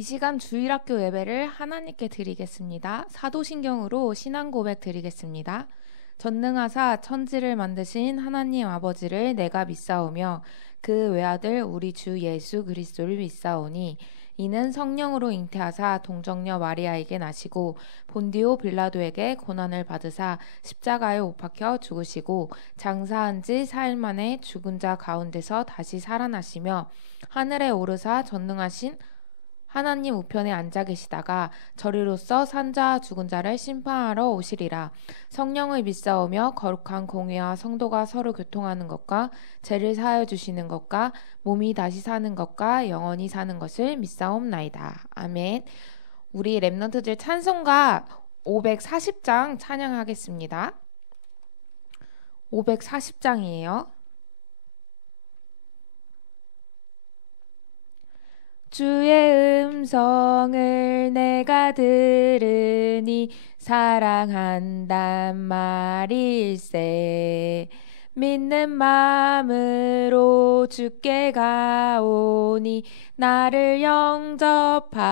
이 시간 주일학교 예배를 하나님께 드리겠습니다. 사도신경으로 신앙 고백 드리겠습니다. 전능하사 천지를 만드신 하나님 아버지를 내가 믿사오며 그 외아들 우리 주 예수 그리스도를 믿사오니 이는 성령으로 잉태하사 동정녀 마리아에게 나시고 본디오 빌라도에게 고난을 받으사 십자가에 못 박혀 죽으시고 장사한 지 4일 만에 죽은 자 가운데서 다시 살아나시며 하늘에 오르사 전능하신 하나님 우편에 앉아 계시다가 저리로서 산자와 죽은 자를 심판하러 오시리라. 성령을 믿사오며 거룩한 공회와 성도가 서로 교통하는 것과 죄를 사하여 주시는 것과 몸이 다시 사는 것과 영원히 사는 것을 믿사옵나이다. 아멘. 우리 랩런트들 찬송가 540장 찬양하겠습니다. 540장이에요. 주의 음성을 내가 들으니 사랑한단 말일세. 믿는 마음으로 주께 가오니 나를 영접하소서.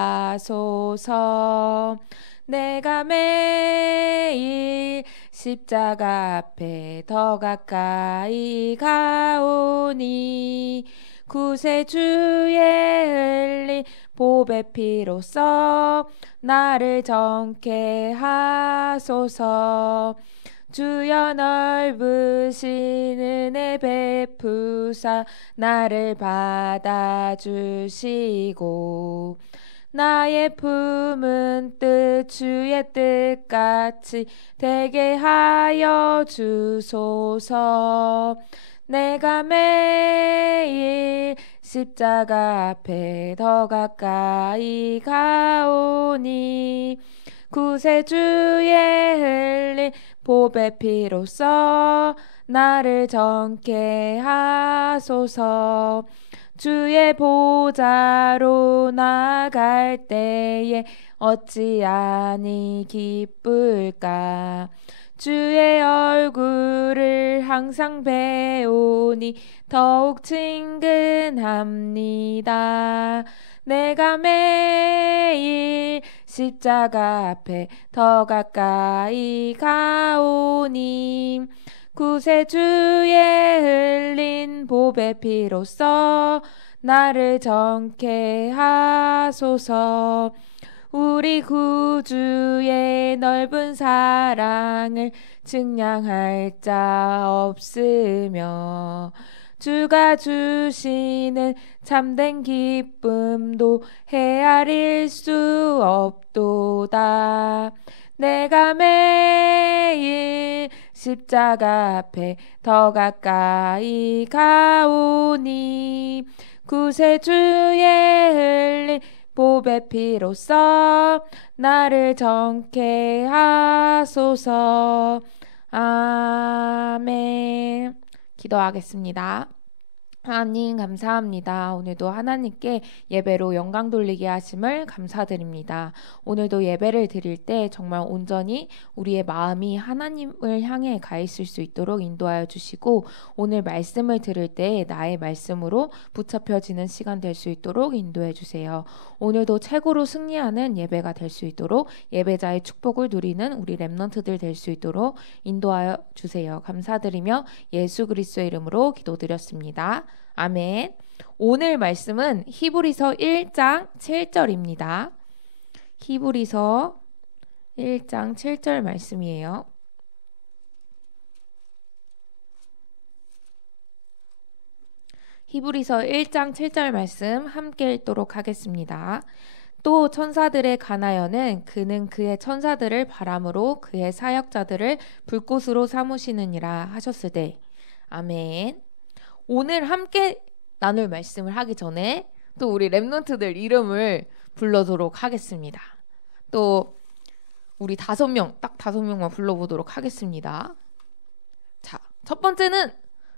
내가 매일 십자가 앞에 더 가까이 가오니 구세주의 흘린 보배 피로써 나를 정케 하소서. 주여 넓으신 은혜 베푸사 나를 받아주시고 나의 품은 뜻 주의 뜻같이 되게 하여 주소서. 내가 매일 십자가 앞에 더 가까이 가오니 구세주의 흘린 보배 피로써 나를 정케 하소서. 주의 보좌로 나갈 때에 어찌하니 기쁠까. 주의 얼굴을 항상 배우니 더욱 친근합니다. 내가 매일 십자가 앞에 더 가까이 가오니 구세주의 흘린 보배 피로써 나를 정케 하소서. 우리 구주의 넓은 사랑을 증량할 자 없으며 주가 주시는 참된 기쁨도 헤아릴 수 없도다. 내가 매일 십자가 앞에 더 가까이 가오니 구세주의 흘린 보배 피로써 나를 정케 하소서. 아멘. 기도하겠습니다. 하나님 감사합니다. 오늘도 하나님께 예배로 영광 돌리게 하심을 감사드립니다. 오늘도 예배를 드릴 때 정말 온전히 우리의 마음이 하나님을 향해 가 있을 수 있도록 인도하여 주시고 오늘 말씀을 들을 때 나의 말씀으로 붙잡혀지는 시간 될 수 있도록 인도해 주세요. 오늘도 최고로 승리하는 예배가 될 수 있도록 예배자의 축복을 누리는 우리 랩런트들 될 수 있도록 인도하여 주세요. 감사드리며 예수 그리스도의 이름으로 기도드렸습니다. 아멘. 오늘 말씀은 히브리서 1장 7절입니다. 히브리서 1장 7절 말씀이에요. 히브리서 1장 7절 말씀 함께 읽도록 하겠습니다. 또 천사들의 가나여는 그는 그의 천사들을 바람으로 그의 사역자들을 불꽃으로 삼으시느니라 하셨으되. 아멘. 오늘 함께 나눌 말씀을 하기 전에 또 우리 랩런트들 이름을 불러도록 하겠습니다. 또 우리 5명, 딱 5명만 불러보도록 하겠습니다. 자, 첫 번째는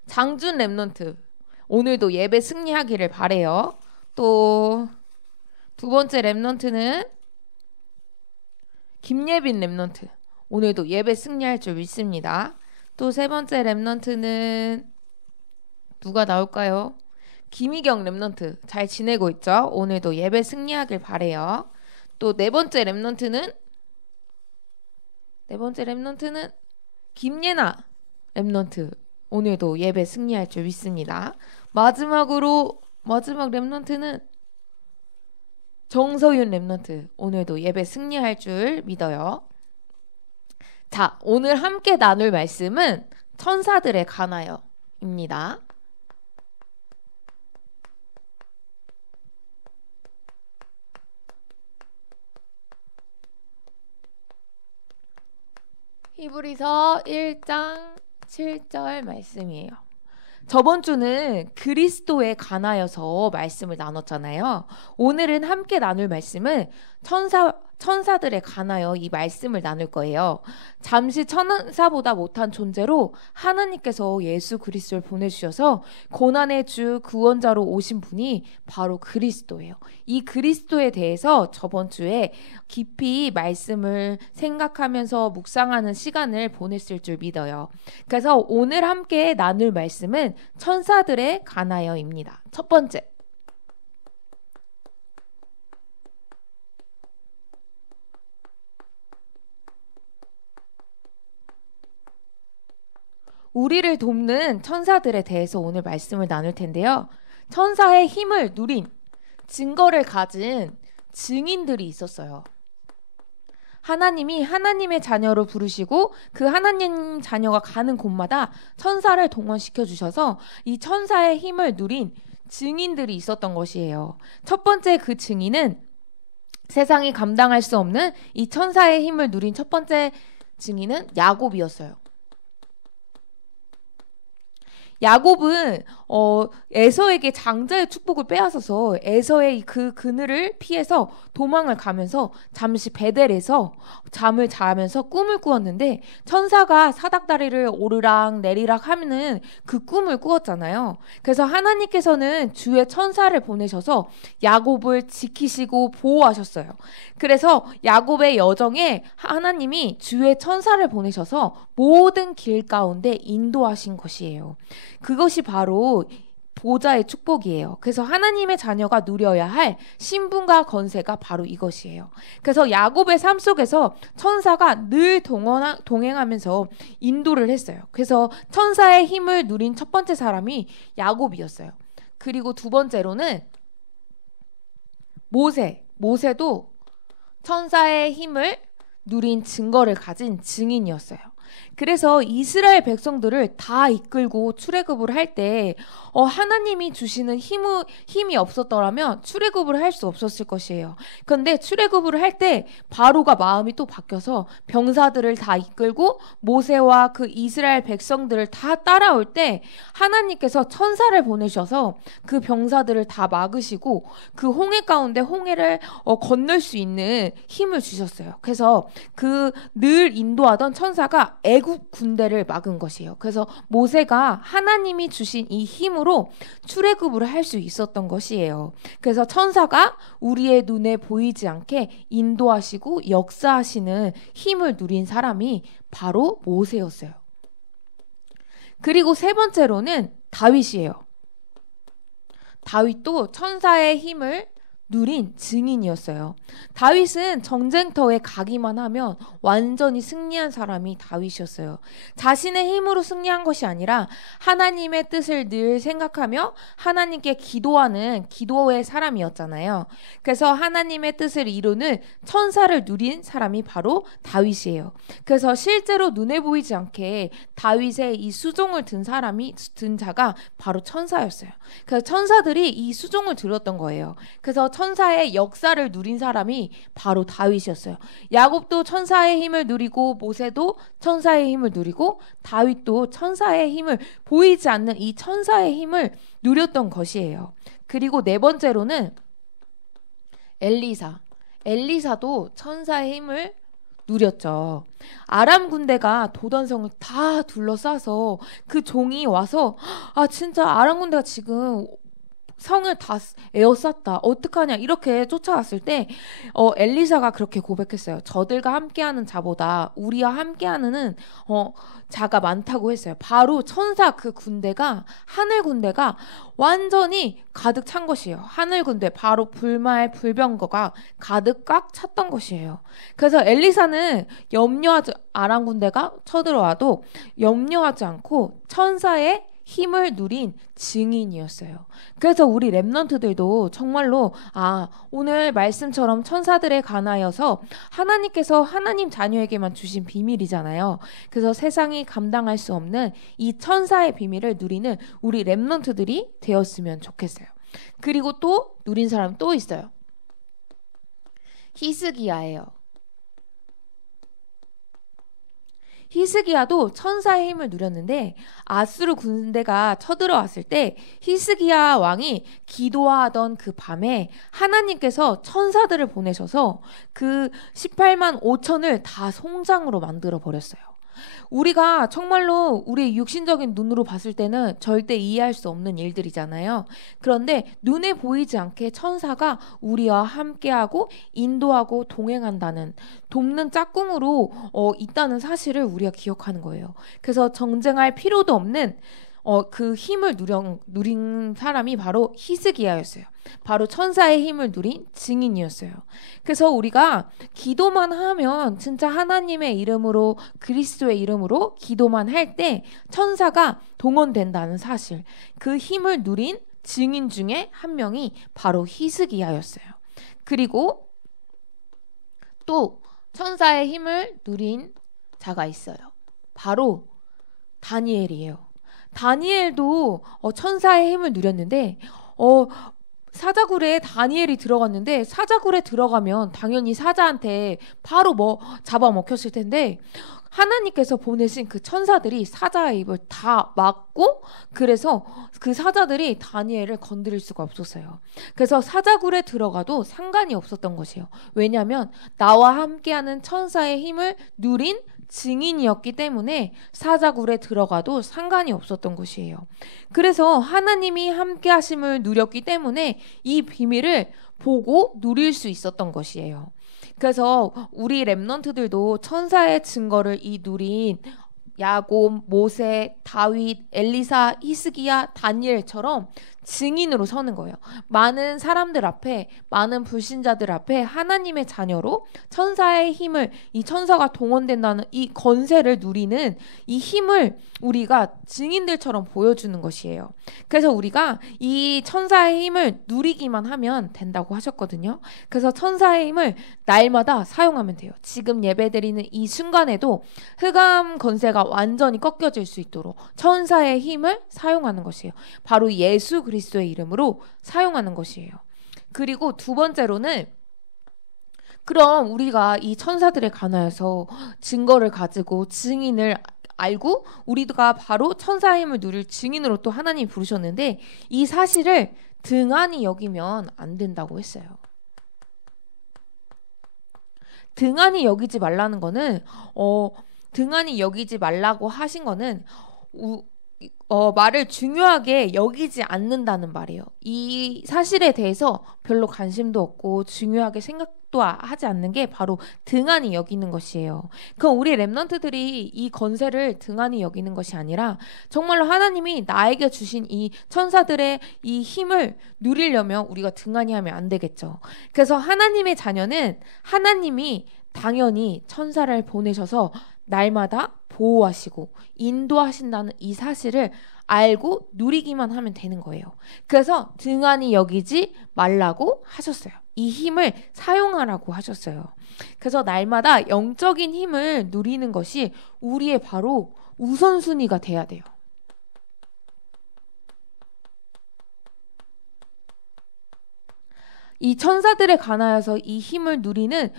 장준 랩런트. 오늘도 예배 승리하기를 바래요. 또 두 번째 랩런트는 김예빈 랩런트. 오늘도 예배 승리할 줄 믿습니다. 또 세 번째 랩런트는 누가 나올까요? 김희경 랩넌트 잘 지내고 있죠? 오늘도 예배 승리하길 바래요. 또 네 번째 랩넌트는 김예나 랩넌트 오늘도 예배 승리할 줄 믿습니다. 마지막 랩넌트는 정서윤 랩넌트 오늘도 예배 승리할 줄 믿어요. 자, 오늘 함께 나눌 말씀은 천사들에 관하여입니다. 히브리서 1장 7절 말씀이에요. 저번 주는 그리스도에 관하여서 말씀을 나눴잖아요. 오늘은 함께 나눌 말씀은 천사들에 관하여 이 말씀을 나눌 거예요. 잠시 천사보다 못한 존재로 하나님께서 예수 그리스도를 보내주셔서 고난의 주 구원자로 오신 분이 바로 그리스도예요. 이 그리스도에 대해서 저번 주에 깊이 말씀을 생각하면서 묵상하는 시간을 보냈을 줄 믿어요. 그래서 오늘 함께 나눌 말씀은 천사들에 관하여입니다. 첫 번째, 우리를 돕는 천사들에 대해서 오늘 말씀을 나눌 텐데요. 천사의 힘을 누린 증거를 가진 증인들이 있었어요. 하나님이 하나님의 자녀로 부르시고 그 하나님 자녀가 가는 곳마다 천사를 동원시켜 주셔서 이 천사의 힘을 누린 증인들이 있었던 것이에요. 첫 번째 그 증인은 세상이 감당할 수 없는 이 천사의 힘을 누린 첫 번째 증인은 야곱이었어요. 야곱은 에서에게 장자의 축복을 빼앗아서 에서의 그 그늘을 피해서 도망을 가면서 잠시 베델에서 잠을 자면서 꿈을 꾸었는데 천사가 사닥다리를 오르락 내리락 하면은 그 꿈을 꾸었잖아요. 그래서 하나님께서는 주의 천사를 보내셔서 야곱을 지키시고 보호하셨어요. 그래서 야곱의 여정에 하나님이 주의 천사를 보내셔서 모든 길 가운데 인도하신 것이에요. 그것이 바로 보좌의 축복이에요. 그래서 하나님의 자녀가 누려야 할 신분과 건세가 바로 이것이에요. 그래서 야곱의 삶 속에서 천사가 늘 동행하면서 인도를 했어요. 그래서 천사의 힘을 누린 첫 번째 사람이 야곱이었어요. 그리고 두 번째로는 모세도 천사의 힘을 누린 증거를 가진 증인이었어요. 그래서 이스라엘 백성들을 다 이끌고 출애굽을 할 때 하나님이 주시는 힘이 없었더라면 출애굽을 할 수 없었을 것이에요. 그런데 출애굽을 할 때 바로가 마음이 또 바뀌어서 병사들을 다 이끌고 모세와 그 이스라엘 백성들을 다 따라올 때 하나님께서 천사를 보내셔서 그 병사들을 다 막으시고 그 홍해 가운데 홍해를 건널 수 있는 힘을 주셨어요. 그래서 그 늘 인도하던 천사가 애국 군대를 막은 것이에요. 그래서 모세가 하나님이 주신 이 힘으로 출애굽을 할 수 있었던 것이에요. 그래서 천사가 우리의 눈에 보이지 않게 인도하시고 역사하시는 힘을 누린 사람이 바로 모세였어요. 그리고 세 번째로는 다윗이에요. 다윗도 천사의 힘을 누린 증인이었어요. 다윗은 전쟁터에 가기만 하면 완전히 승리한 사람이 다윗이었어요. 자신의 힘으로 승리한 것이 아니라 하나님의 뜻을 늘 생각하며 하나님께 기도하는 기도의 사람이었잖아요. 그래서 하나님의 뜻을 이루는 천사를 누린 사람이 바로 다윗이에요. 그래서 실제로 눈에 보이지 않게 다윗의 이 수종을 든 자가 바로 천사였어요. 그래서 천사들이 이 수종을 들었던 거예요. 그래서 천사의 역사를 누린 사람이 바로 다윗이었어요. 야곱도 천사의 힘을 누리고 모세도 천사의 힘을 누리고 다윗도 천사의 힘을 보이지 않는 이 천사의 힘을 누렸던 것이에요. 그리고 네 번째로는 엘리사도 천사의 힘을 누렸죠. 아람 군대가 도단성을 다 둘러싸서 그 종이 와서 진짜 아람 군대가 지금 성을 다 에워쌌다. 어떡하냐 이렇게 쫓아왔을 때 엘리사가 그렇게 고백했어요. 저들과 함께하는 자보다 우리와 함께하는 자가 많다고 했어요. 바로 천사 그 군대가 하늘 군대가 완전히 가득 찬 것이에요. 하늘 군대 바로 불말 불병거가 가득 꽉 찼던 것이에요. 그래서 엘리사는 아람 군대가 쳐들어와도 염려하지 않고 천사의 힘을 누린 증인이었어요. 그래서 우리 랩넌트들도 정말로 오늘 말씀처럼 천사들에 관하여서 하나님께서 하나님 자녀에게만 주신 비밀이잖아요. 그래서 세상이 감당할 수 없는 이 천사의 비밀을 누리는 우리 랩넌트들이 되었으면 좋겠어요. 그리고 또 누린 사람 또 있어요. 히스기야예요. 히스기야도 천사의 힘을 누렸는데 아수르 군대가 쳐들어왔을 때 히스기야 왕이 기도하던 그 밤에 하나님께서 천사들을 보내셔서 그 18만 5천을 다 송장으로 만들어 버렸어요. 우리가 정말로 우리의 육신적인 눈으로 봤을 때는 절대 이해할 수 없는 일들이잖아요. 그런데 눈에 보이지 않게 천사가 우리와 함께하고 인도하고 동행한다는 돕는 짝꿍으로 있다는 사실을 우리가 기억하는 거예요. 그래서 정쟁할 필요도 없는 그 힘을 누린 사람이 바로 히스기야였어요. 바로 천사의 힘을 누린 증인이었어요. 그래서 우리가 기도만 하면 진짜 하나님의 이름으로 그리스도의 이름으로 기도만 할 때 천사가 동원된다는 사실, 그 힘을 누린 증인 중에 한 명이 바로 히스기야였어요. 그리고 또 천사의 힘을 누린 자가 있어요. 바로 다니엘이에요. 다니엘도 천사의 힘을 누렸는데 사자굴에 다니엘이 들어갔는데 사자굴에 들어가면 당연히 사자한테 바로 잡아먹혔을 텐데 하나님께서 보내신 그 천사들이 사자의 입을 다 막고 그래서 그 사자들이 다니엘을 건드릴 수가 없었어요. 그래서 사자굴에 들어가도 상관이 없었던 것이에요. 왜냐하면 나와 함께하는 천사의 힘을 누린 증인이었기 때문에 사자굴에 들어가도 상관이 없었던 것이에요. 그래서 하나님이 함께 하심을 누렸기 때문에 이 비밀을 보고 누릴 수 있었던 것이에요. 그래서 우리 랩넌트들도 천사의 증거를 누린 야곱, 모세, 다윗, 엘리사, 히스기야, 다니엘처럼 증인으로 서는 거예요. 많은 사람들 앞에, 많은 불신자들 앞에 하나님의 자녀로 천사의 힘을, 이 천사가 동원된다는 이 권세를 누리는 이 힘을 우리가 증인들처럼 보여주는 것이에요. 그래서 우리가 이 천사의 힘을 누리기만 하면 된다고 하셨거든요. 그래서 천사의 힘을 날마다 사용하면 돼요. 지금 예배드리는 이 순간에도 흑암 권세가 완전히 꺾여질 수 있도록 천사의 힘을 사용하는 것이에요. 바로 예수 그리스도의 이름으로 사용하는 것이에요. 그리고 두 번째로는 그럼 우리가 이 천사들에 관하여서 증거를 가지고 증인을 알고 우리가 바로 천사의 힘을 누릴 증인으로 또 하나님이 부르셨는데 이 사실을 등한히 여기면 안 된다고 했어요. 등한히 여기지 말라는 거는 등한히 여기지 말라고 하신 거는 말을 중요하게 여기지 않는다는 말이에요. 이 사실에 대해서 별로 관심도 없고 중요하게 생각도 하지 않는 게 바로 등한히 여기는 것이에요. 그럼 우리 랩넌트들이 이 권세를 등한히 여기는 것이 아니라 정말로 하나님이 나에게 주신 이 천사들의 이 힘을 누리려면 우리가 등한히 하면 안 되겠죠. 그래서 하나님의 자녀는 하나님이 당연히 천사를 보내셔서 날마다 보호하시고 인도하신다는 이 사실을 알고 누리기만 하면 되는 거예요. 그래서 등한히 여기지 말라고 하셨어요. 이 힘을 사용하라고 하셨어요. 그래서 날마다 영적인 힘을 누리는 것이 우리의 바로 우선순위가 돼야 돼요. 이 천사들에 관하여서 이 힘을 누리는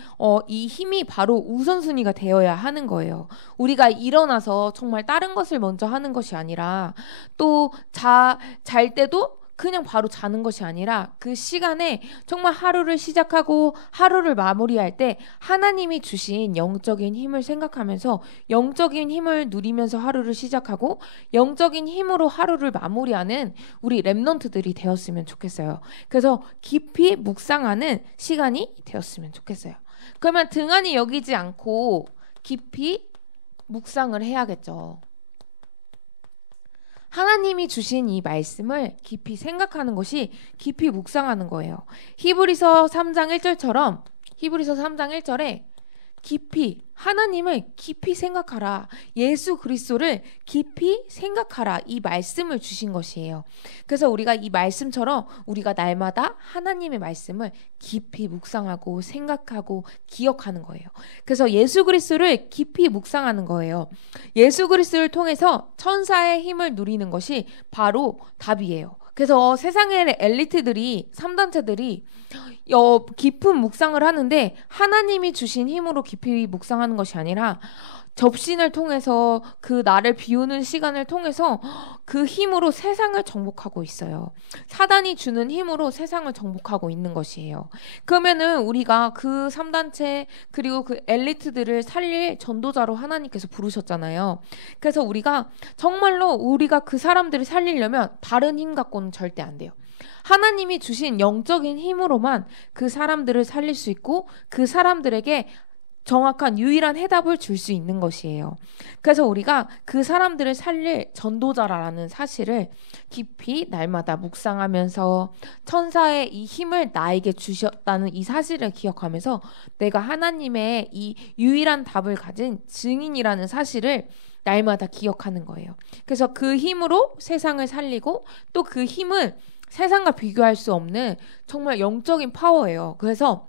이 힘이 바로 우선순위가 되어야 하는 거예요. 우리가 일어나서 정말 다른 것을 먼저 하는 것이 아니라 또 잘 때도 그냥 바로 자는 것이 아니라 그 시간에 정말 하루를 시작하고 하루를 마무리할 때 하나님이 주신 영적인 힘을 생각하면서 영적인 힘을 누리면서 하루를 시작하고 영적인 힘으로 하루를 마무리하는 우리 랩넌트들이 되었으면 좋겠어요. 그래서 깊이 묵상하는 시간이 되었으면 좋겠어요. 그러면 등한히 여기지 않고 깊이 묵상을 해야겠죠. 하나님이 주신 이 말씀을 깊이 생각하는 것이 깊이 묵상하는 거예요. 히브리서 3장 1절처럼 히브리서 3장 1절에 깊이 하나님을 깊이 생각하라. 예수 그리스도를 깊이 생각하라. 이 말씀을 주신 것이에요. 그래서 우리가 이 말씀처럼 우리가 날마다 하나님의 말씀을 깊이 묵상하고 생각하고 기억하는 거예요. 그래서 예수 그리스도를 깊이 묵상하는 거예요. 예수 그리스도를 통해서 천사의 힘을 누리는 것이 바로 답이에요. 그래서 세상의 엘리트들이 3단체들이 깊은 묵상을 하는데 하나님이 주신 힘으로 깊이 묵상하는 것이 아니라 접신을 통해서 그 나를 비우는 시간을 통해서 그 힘으로 세상을 정복하고 있어요. 사단이 주는 힘으로 세상을 정복하고 있는 것이에요. 그러면은 우리가 그 3단체 그리고 그 엘리트들을 살릴 전도자로 하나님께서 부르셨잖아요. 그래서 우리가 정말로 우리가 그 사람들을 살리려면 다른 힘 갖고는 절대 안 돼요. 하나님이 주신 영적인 힘으로만 그 사람들을 살릴 수 있고 그 사람들에게 정확한 유일한 해답을 줄 수 있는 것이에요. 그래서 우리가 그 사람들을 살릴 전도자라는 사실을 깊이 날마다 묵상하면서 천사의 이 힘을 나에게 주셨다는 이 사실을 기억하면서 내가 하나님의 이 유일한 답을 가진 증인이라는 사실을 날마다 기억하는 거예요. 그래서 그 힘으로 세상을 살리고 또 그 힘은 세상과 비교할 수 없는 정말 영적인 파워예요. 그래서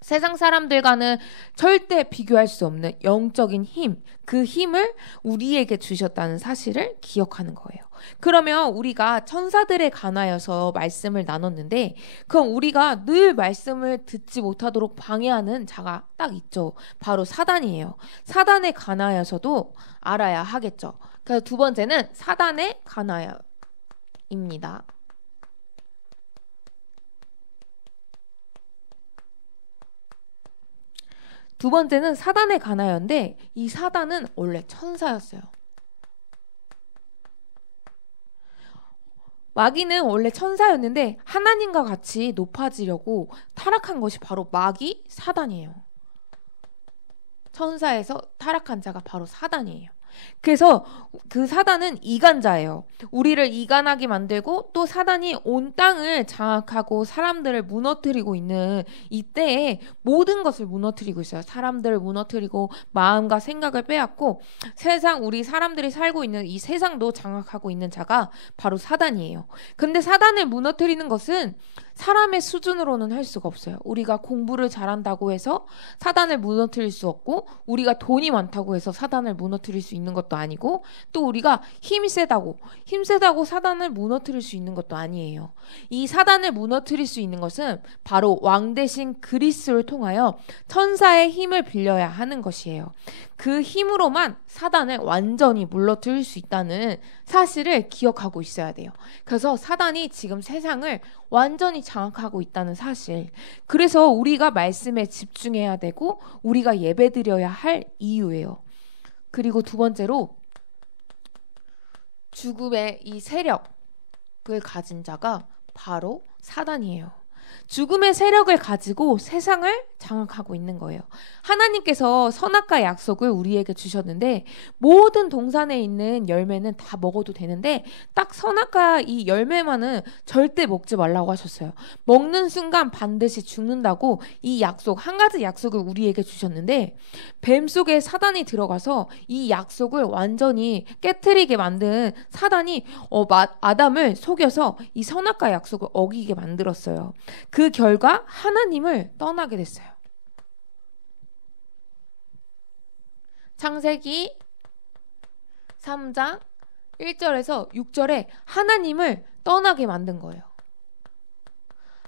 세상 사람들과는 절대 비교할 수 없는 영적인 힘, 그 힘을 우리에게 주셨다는 사실을 기억하는 거예요. 그러면 우리가 천사들에 관하여서 말씀을 나눴는데 그럼 우리가 늘 말씀을 듣지 못하도록 방해하는 자가 딱 있죠. 바로 사단이에요. 사단에 관하여서도 알아야 하겠죠. 그래서 두 번째는 사단에 관하여입니다. 두 번째는 사단에 관하여인데 이 사단은 원래 천사였어요. 마귀는 원래 천사였는데 하나님과 같이 높아지려고 타락한 것이 바로 마귀 사단이에요. 천사에서 타락한 자가 바로 사단이에요. 그래서 그 사단은 이간자예요. 우리를 이간하게 만들고 또 사단이 온 땅을 장악하고 사람들을 무너뜨리고 있는 이때에 모든 것을 무너뜨리고 있어요. 사람들을 무너뜨리고 마음과 생각을 빼앗고 세상 우리 사람들이 살고 있는 이 세상도 장악하고 있는 자가 바로 사단이에요. 근데 사단을 무너뜨리는 것은 사람의 수준으로는 할 수가 없어요. 우리가 공부를 잘한다고 해서 사단을 무너뜨릴 수 없고 우리가 돈이 많다고 해서 사단을 무너뜨릴 수 있는 것도 아니고 또 우리가 힘이 세다고 사단을 무너뜨릴 수 있는 것도 아니에요. 이 사단을 무너뜨릴 수 있는 것은 바로 왕 대신 그리스도를 통하여 천사의 힘을 빌려야 하는 것이에요. 그 힘으로만 사단을 완전히 물러뜨릴 수 있다는 사실을 기억하고 있어야 돼요. 그래서 사단이 지금 세상을 완전히 장악하고 있다는 사실. 그래서 우리가 말씀에 집중해야 되고 우리가 예배드려야 할 이유예요. 그리고 두 번째로 죽음의 이 세력을 가진 자가 바로 사단이에요. 죽음의 세력을 가지고 세상을 장악하고 있는 거예요. 하나님께서 선악과의 약속을 우리에게 주셨는데 모든 동산에 있는 열매는 다 먹어도 되는데 딱 선악과 이 열매만은 절대 먹지 말라고 하셨어요. 먹는 순간 반드시 죽는다고 이 약속, 한 가지 약속을 우리에게 주셨는데 뱀 속에 사단이 들어가서 이 약속을 완전히 깨트리게 만든 사단이 아담을 속여서 이 선악과 약속을 어기게 만들었어요. 그 결과 하나님을 떠나게 됐어요. 창세기 3장 1절에서 6절에 하나님을 떠나게 만든 거예요.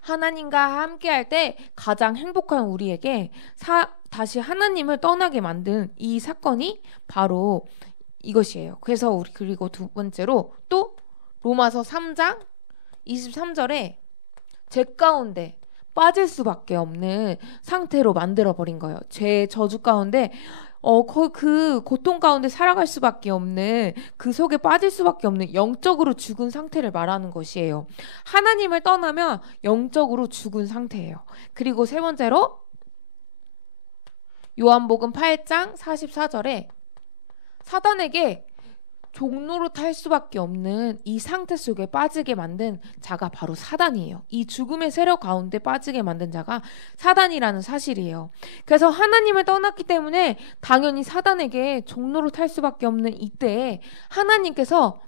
하나님과 함께할 때 가장 행복한 우리에게 다시 하나님을 떠나게 만든 이 사건이 바로 이것이에요. 그래서 우리 그리고 두 번째로 또 로마서 3장 23절에 죄 가운데 빠질 수밖에 없는 상태로 만들어버린 거예요. 죄의 저주 가운데 그 고통 가운데 살아갈 수밖에 없는, 그 속에 빠질 수밖에 없는 영적으로 죽은 상태를 말하는 것이에요. 하나님을 떠나면 영적으로 죽은 상태예요. 그리고 세 번째로 요한복음 8장 44절에 사단에게 종로로 탈 수밖에 없는 이 상태 속에 빠지게 만든 자가 바로 사단이에요. 이 죽음의 세력 가운데 빠지게 만든 자가 사단이라는 사실이에요. 그래서 하나님을 떠났기 때문에 당연히 사단에게 종로로 탈 수밖에 없는 이때에 하나님께서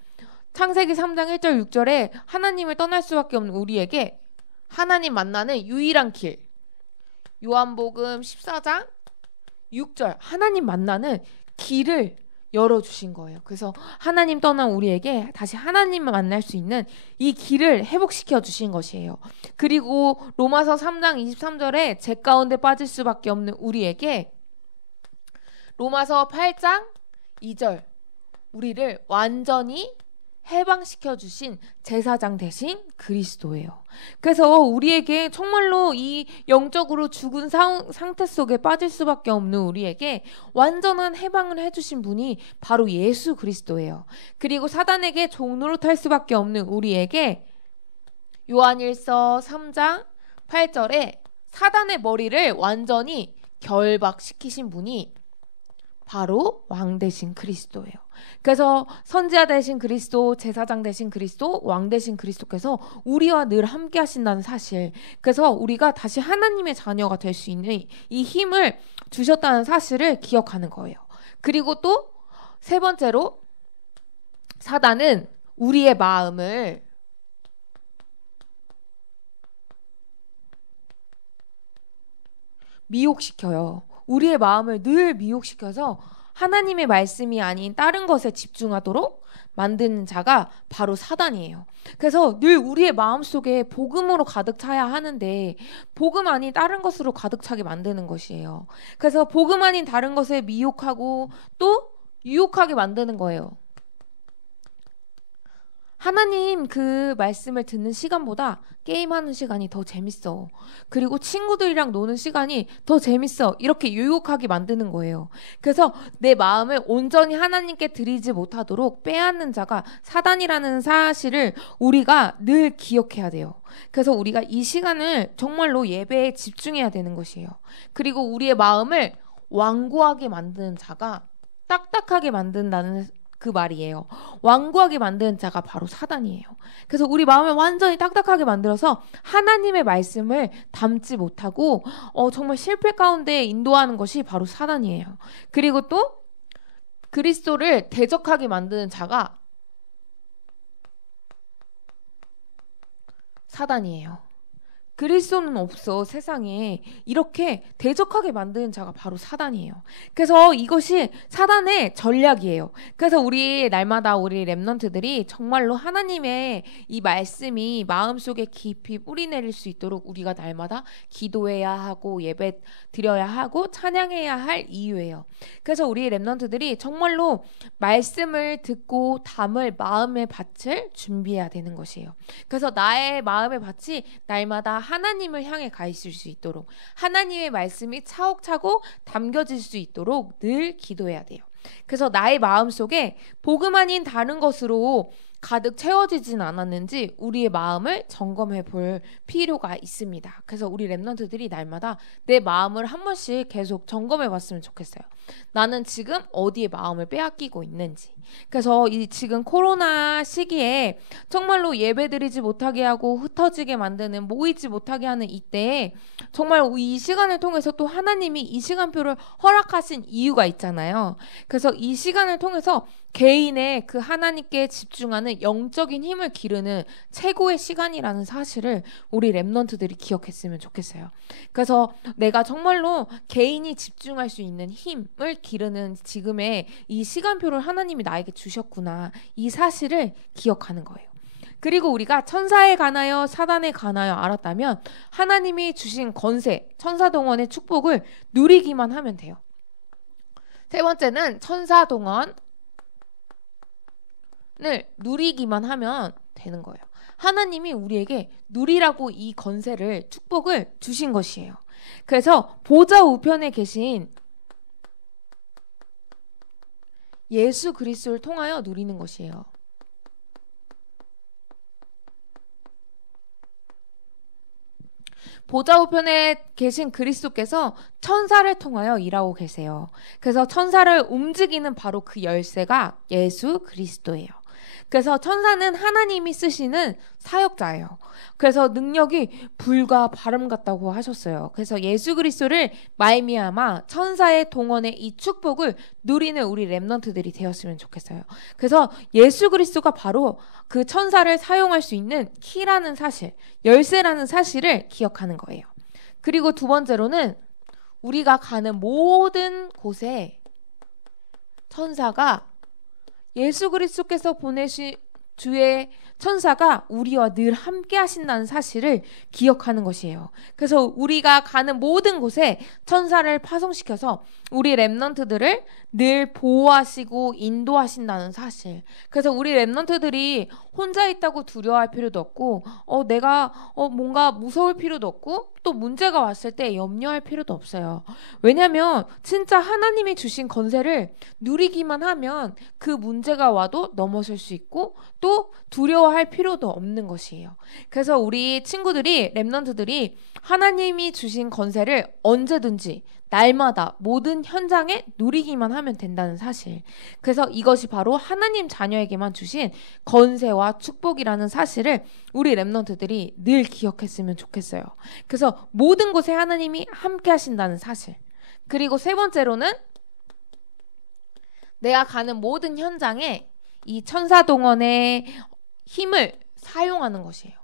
창세기 3장 1절 6절에 하나님을 떠날 수밖에 없는 우리에게 하나님 만나는 유일한 길, 요한복음 14장 6절 하나님 만나는 길을 열어주신 거예요. 그래서 하나님 떠난 우리에게 다시 하나님을 만날 수 있는 이 길을 회복시켜 주신 것이에요. 그리고 로마서 3장 23절에 죄 가운데 빠질 수밖에 없는 우리에게 로마서 8장 2절 우리를 완전히 해방시켜 주신 제사장 대신 그리스도예요. 그래서 우리에게 정말로 이 영적으로 죽은 상태 속에 빠질 수밖에 없는 우리에게 완전한 해방을 해주신 분이 바로 예수 그리스도예요. 그리고 사단에게 종로로 탈 수밖에 없는 우리에게 요한일서 3장 8절에 사단의 머리를 완전히 결박시키신 분이 바로 왕 대신 그리스도예요. 그래서 선지자 대신 그리스도, 제사장 대신 그리스도, 왕 대신 그리스도께서 우리와 늘 함께 하신다는 사실, 그래서 우리가 다시 하나님의 자녀가 될 수 있는 이 힘을 주셨다는 사실을 기억하는 거예요. 그리고 또 세 번째로 사단은 우리의 마음을 미혹시켜요. 우리의 마음을 늘 미혹시켜서 하나님의 말씀이 아닌 다른 것에 집중하도록 만드는 자가 바로 사단이에요. 그래서 늘 우리의 마음속에 복음으로 가득 차야 하는데 복음 아닌 다른 것으로 가득 차게 만드는 것이에요. 그래서 복음 아닌 다른 것에 미혹하고 또 유혹하게 만드는 거예요. 하나님 그 말씀을 듣는 시간보다 게임하는 시간이 더 재밌어. 그리고 친구들이랑 노는 시간이 더 재밌어. 이렇게 유혹하게 만드는 거예요. 그래서 내 마음을 온전히 하나님께 드리지 못하도록 빼앗는 자가 사단이라는 사실을 우리가 늘 기억해야 돼요. 그래서 우리가 이 시간을 정말로 예배에 집중해야 되는 것이에요. 그리고 우리의 마음을 완고하게 만드는 자가 딱딱하게 만든다는 그 말이에요. 완고하게 만드는 자가 바로 사단이에요. 그래서 우리 마음을 완전히 딱딱하게 만들어서 하나님의 말씀을 담지 못하고 정말 실패 가운데 인도하는 것이 바로 사단이에요. 그리고 또 그리스도를 대적하게 만드는 자가 사단이에요. 그리스도는 없어. 세상에 이렇게 대적하게 만드는 자가 바로 사단이에요. 그래서 이것이 사단의 전략이에요. 그래서 우리 날마다 우리 렘넌트들이 정말로 하나님의 이 말씀이 마음속에 깊이 뿌리 내릴 수 있도록 우리가 날마다 기도해야 하고 예배 드려야 하고 찬양해야 할 이유예요. 그래서 우리 렘넌트들이 정말로 말씀을 듣고 담을 마음의 밭을 준비해야 되는 것이에요. 그래서 나의 마음의 밭이 날마다 하나님을 향해 가 있을 수 있도록 하나님의 말씀이 차곡차곡 담겨질 수 있도록 늘 기도해야 돼요. 그래서 나의 마음속에 복음 아닌 다른 것으로 가득 채워지진 않았는지 우리의 마음을 점검해 볼 필요가 있습니다. 그래서 우리 렘넌트들이 날마다 내 마음을 한 번씩 계속 점검해 봤으면 좋겠어요. 나는 지금 어디에 마음을 빼앗기고 있는지. 그래서 이 지금 코로나 시기에 정말로 예배드리지 못하게 하고 흩어지게 만드는, 모이지 못하게 하는 이때에 정말 이 시간을 통해서 또 하나님이 이 시간표를 허락하신 이유가 있잖아요. 그래서 이 시간을 통해서 개인의 그 하나님께 집중하는 영적인 힘을 기르는 최고의 시간이라는 사실을 우리 렘넌트들이 기억했으면 좋겠어요. 그래서 내가 정말로 개인이 집중할 수 있는 힘을 기르는 지금의 이 시간표를 하나님이 나에게 주셨구나. 이 사실을 기억하는 거예요. 그리고 우리가 천사에 관하여 사단에 관하여 알았다면 하나님이 주신 권세, 천사동원의 축복을 누리기만 하면 돼요. 세 번째는 천사동원을 누리기만 하면 되는 거예요. 하나님이 우리에게 누리라고 이 권세를, 축복을 주신 것이에요. 그래서 보좌 우편에 계신 예수 그리스도를 통하여 누리는 것이에요. 보좌 우편에 계신 그리스도께서 천사를 통하여 일하고 계세요. 그래서 천사를 움직이는 바로 그 열쇠가 예수 그리스도예요. 그래서 천사는 하나님이 쓰시는 사역자예요. 그래서 능력이 불과 바람 같다고 하셨어요. 그래서 예수 그리스도를 말미암아 천사의 동원의 이 축복을 누리는 우리 렘넌트들이 되었으면 좋겠어요. 그래서 예수 그리스도가 바로 그 천사를 사용할 수 있는 키라는 사실, 열쇠라는 사실을 기억하는 거예요. 그리고 두 번째로는 우리가 가는 모든 곳에 천사가 예수 그리스도께서 보내신 주의 천사가 우리와 늘 함께 하신다는 사실을 기억하는 것이에요. 그래서 우리가 가는 모든 곳에 천사를 파송시켜서 우리 렘넌트들을 늘 보호하시고 인도하신다는 사실. 그래서 우리 렘넌트들이 혼자 있다고 두려워할 필요도 없고 내가 뭔가 무서울 필요도 없고 또 문제가 왔을 때 염려할 필요도 없어요. 왜냐하면 진짜 하나님이 주신 권세를 누리기만 하면 그 문제가 와도 넘어설 수 있고 또 두려워할 필요도 없는 것이에요. 그래서 우리 친구들이, 렘넌트들이 하나님이 주신 권세를 언제든지 날마다 모든 현장에 누리기만 하면 된다는 사실. 그래서 이것이 바로 하나님 자녀에게만 주신 권세와 축복이라는 사실을 우리 렘넌트들이 늘 기억했으면 좋겠어요. 그래서 모든 곳에 하나님이 함께 하신다는 사실. 그리고 세 번째로는 내가 가는 모든 현장에 이 천사동원의 힘을 사용하는 것이에요.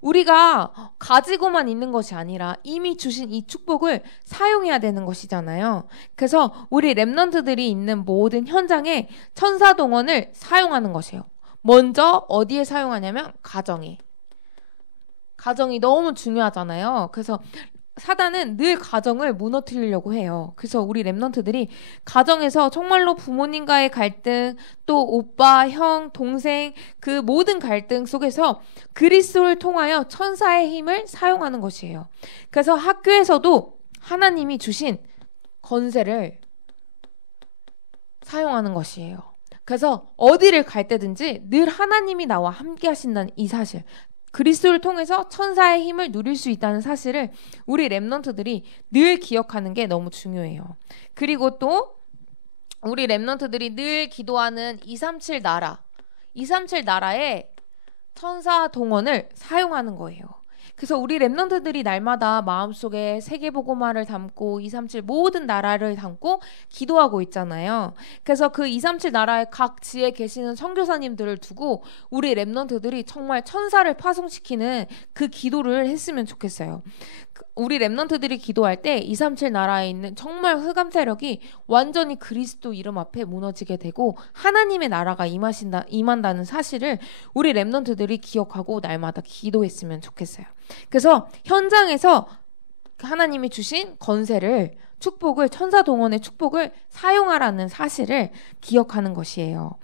우리가 가지고만 있는 것이 아니라 이미 주신 이 축복을 사용해야 되는 것이잖아요. 그래서 우리 렘넌트들이 있는 모든 현장에 천사동원을 사용하는 것이에요. 먼저 어디에 사용하냐면 가정에. 가정이 너무 중요하잖아요. 그래서 사단은 늘 가정을 무너뜨리려고 해요. 그래서 우리 렘넌트들이 가정에서 정말로 부모님과의 갈등, 또 오빠, 형, 동생 그 모든 갈등 속에서 그리스도를 통하여 천사의 힘을 사용하는 것이에요. 그래서 학교에서도 하나님이 주신 권세를 사용하는 것이에요. 그래서 어디를 갈 때든지 늘 하나님이 나와 함께 하신다는 이 사실, 그리스도를 통해서 천사의 힘을 누릴 수 있다는 사실을 우리 렘넌트들이 늘 기억하는 게 너무 중요해요. 그리고 또 우리 렘넌트들이 늘 기도하는 237 나라, 237 나라의 천사 동원을 사용하는 거예요. 그래서 우리 렘넌트들이 날마다 마음속에 세계복음화를 담고 237 모든 나라를 담고 기도하고 있잖아요. 그래서 그 237 나라의 각 지에 계시는 선교사님들을 두고 우리 렘넌트들이 정말 천사를 파송시키는 그 기도를 했으면 좋겠어요. 우리 렘넌트들이 기도할 때 237 나라에 있는 정말 흑암 세력이 완전히 그리스도 이름 앞에 무너지게 되고 하나님의 나라가 임한다는 사실을 우리 렘넌트들이 기억하고 날마다 기도했으면 좋겠어요. 그래서 현장에서 하나님이 주신 권세를, 축복을, 천사 동원의 축복을 사용하라는 사실을 기억하는 것이에요.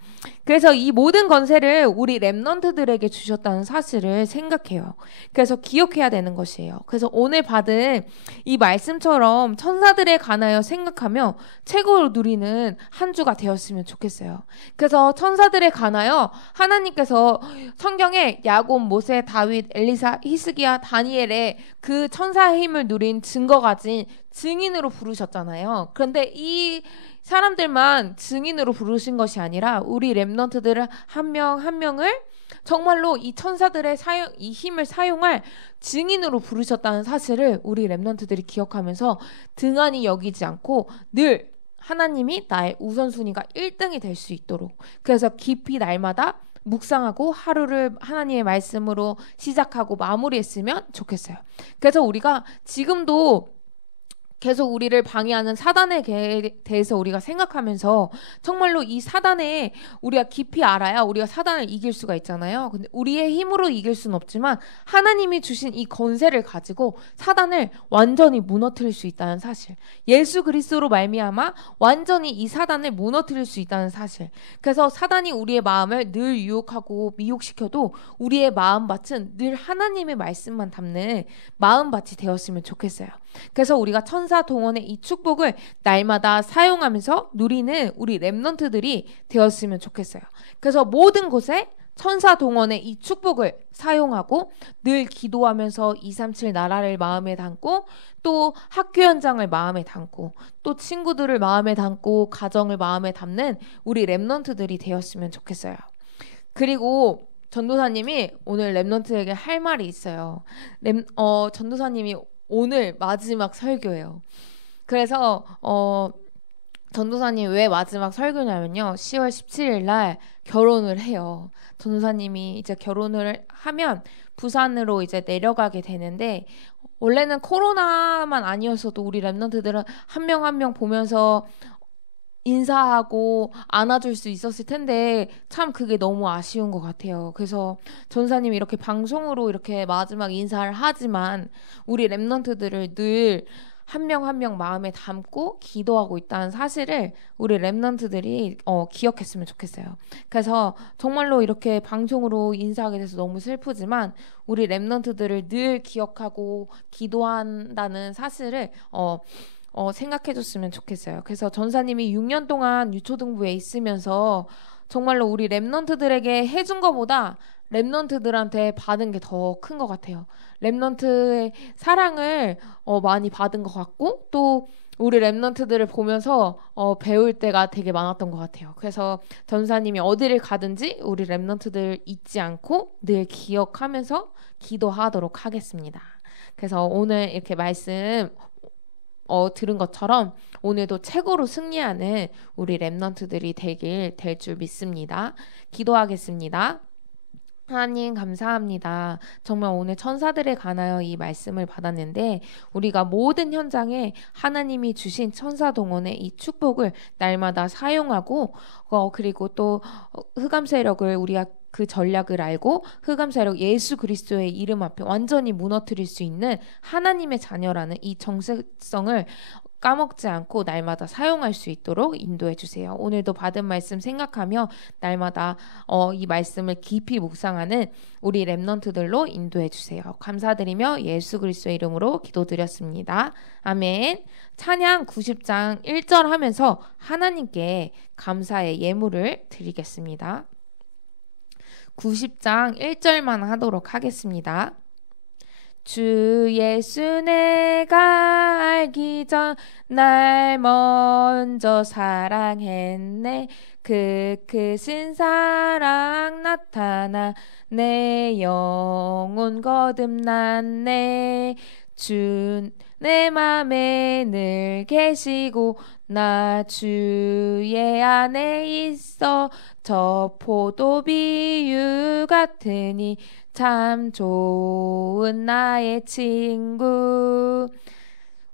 그래서 이 모든 권세를 우리 렘넌트들에게 주셨다는 사실을 생각해요. 그래서 기억해야 되는 것이에요. 그래서 오늘 받은 이 말씀처럼 천사들에 관하여 생각하며 최고로 누리는 한 주가 되었으면 좋겠어요. 그래서 천사들에 관하여 하나님께서 성경에 야곱, 모세, 다윗, 엘리사, 히스기야, 다니엘의 그 천사의 힘을 누린 증거 가진 증인으로 부르셨잖아요. 그런데 이 사람들만 증인으로 부르신 것이 아니라 우리 렘넌트들 한 명 한 명을 정말로 이 천사들의 이 힘을 사용할 증인으로 부르셨다는 사실을 우리 렘넌트들이 기억하면서 등한히 여기지 않고 늘 하나님이 나의 우선순위가 1등이 될 수 있도록, 그래서 깊이 날마다 묵상하고 하루를 하나님의 말씀으로 시작하고 마무리했으면 좋겠어요. 그래서 우리가 지금도 계속 우리를 방해하는 사단에 대해서 우리가 생각하면서 정말로 이 사단에 우리가 깊이 알아야 우리가 사단을 이길 수가 있잖아요. 근데 우리의 힘으로 이길 수는 없지만 하나님이 주신 이 권세를 가지고 사단을 완전히 무너뜨릴 수 있다는 사실. 예수 그리스도로 말미암아 완전히 이 사단을 무너뜨릴 수 있다는 사실. 그래서 사단이 우리의 마음을 늘 유혹하고 미혹시켜도 우리의 마음밭은 늘 하나님의 말씀만 담는 마음밭이 되었으면 좋겠어요. 그래서 우리가 천사 동원의 이 축복을 날마다 사용하면서 누리는 우리 렘넌트들이 되었으면 좋겠어요. 그래서 모든 곳에 천사 동원의 이 축복을 사용하고 늘 기도하면서 237 나라를 마음에 담고 또 학교 현장을 마음에 담고 또 친구들을 마음에 담고 가정을 마음에 담는 우리 렘넌트들이 되었으면 좋겠어요. 그리고 전도사님이 오늘 렘넌트에게 할 말이 있어요. 전도사님이 오늘 마지막 설교예요. 그래서 전도사님 왜 마지막 설교냐면요. 10월 17일 날 결혼을 해요. 전도사님이 이제 결혼을 하면 부산으로 이제 내려가게 되는데 원래는 코로나만 아니었어도 우리 랩런트들은 한 명 한 명 보면서 인사하고 안아줄 수 있었을 텐데 참 그게 너무 아쉬운 것 같아요. 그래서 전사님이 이렇게 방송으로 이렇게 마지막 인사를 하지만 우리 랩런트들을 늘 한 명 한 명 마음에 담고 기도하고 있다는 사실을 우리 랩런트들이 기억했으면 좋겠어요. 그래서 정말로 이렇게 방송으로 인사하게 돼서 너무 슬프지만 우리 랩런트들을 늘 기억하고 기도한다는 사실을 생각해줬으면 좋겠어요. 그래서 전사님이 6년 동안 유초등부에 있으면서 정말로 우리 랩넌트들에게 해준 것보다 랩넌트들한테 받은 게 더 큰 것 같아요. 랩넌트의 사랑을 많이 받은 것 같고 또 우리 랩넌트들을 보면서 배울 때가 되게 많았던 것 같아요. 그래서 전사님이 어디를 가든지 우리 랩넌트들 잊지 않고 늘 기억하면서 기도하도록 하겠습니다. 그래서 오늘 이렇게 말씀 들은 것처럼 오늘도 최고로 승리하는 우리 랩넌트들이 될 줄 믿습니다. 기도하겠습니다. 하나님 감사합니다. 정말 오늘 천사들에 관하여 이 말씀을 받았는데 우리가 모든 현장에 하나님이 주신 천사 동원의 이 축복을 날마다 사용하고 그리고 또 흑암 세력을 우리가 그 전략을 알고 흑암 세력 예수 그리스도의 이름 앞에 완전히 무너뜨릴 수 있는 하나님의 자녀라는 이 정체성을 까먹지 않고 날마다 사용할 수 있도록 인도해 주세요. 오늘도 받은 말씀 생각하며 날마다 이 말씀을 깊이 묵상하는 우리 랩넌트들로 인도해 주세요. 감사드리며 예수 그리스도의 이름으로 기도드렸습니다. 아멘. 찬양 90장 1절 하면서 하나님께 감사의 예물을 드리겠습니다. 90장 1절만 하도록 하겠습니다. 주 예수 내가 알기 전 날 먼저 사랑했네. 그 크신 사랑 나타나 내 영혼 거듭났네. 주 내 맘에 늘 계시고 나 주의 안에 있어. 저 포도 비유 같으니 참 좋은 나의 친구.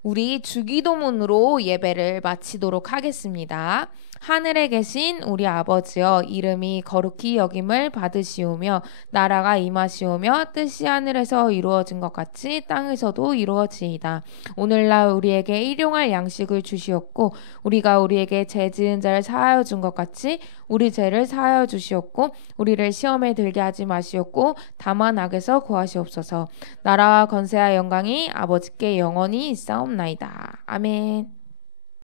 우리 주기도문으로 예배를 마치도록 하겠습니다. 하늘에 계신 우리 아버지여, 이름이 거룩히 여김을 받으시오며 나라가 임하시오며 뜻이 하늘에서 이루어진 것 같이 땅에서도 이루어지이다. 오늘날 우리에게 일용할 양식을 주시옵고 우리가 우리에게 죄 지은 자를 사하여 준 것 같이 우리 죄를 사하여 주시옵고 우리를 시험에 들게 하지 마시옵고 다만 악에서 구하시옵소서. 나라와 권세와 영광이 아버지께 영원히 있사옵나이다. 아멘.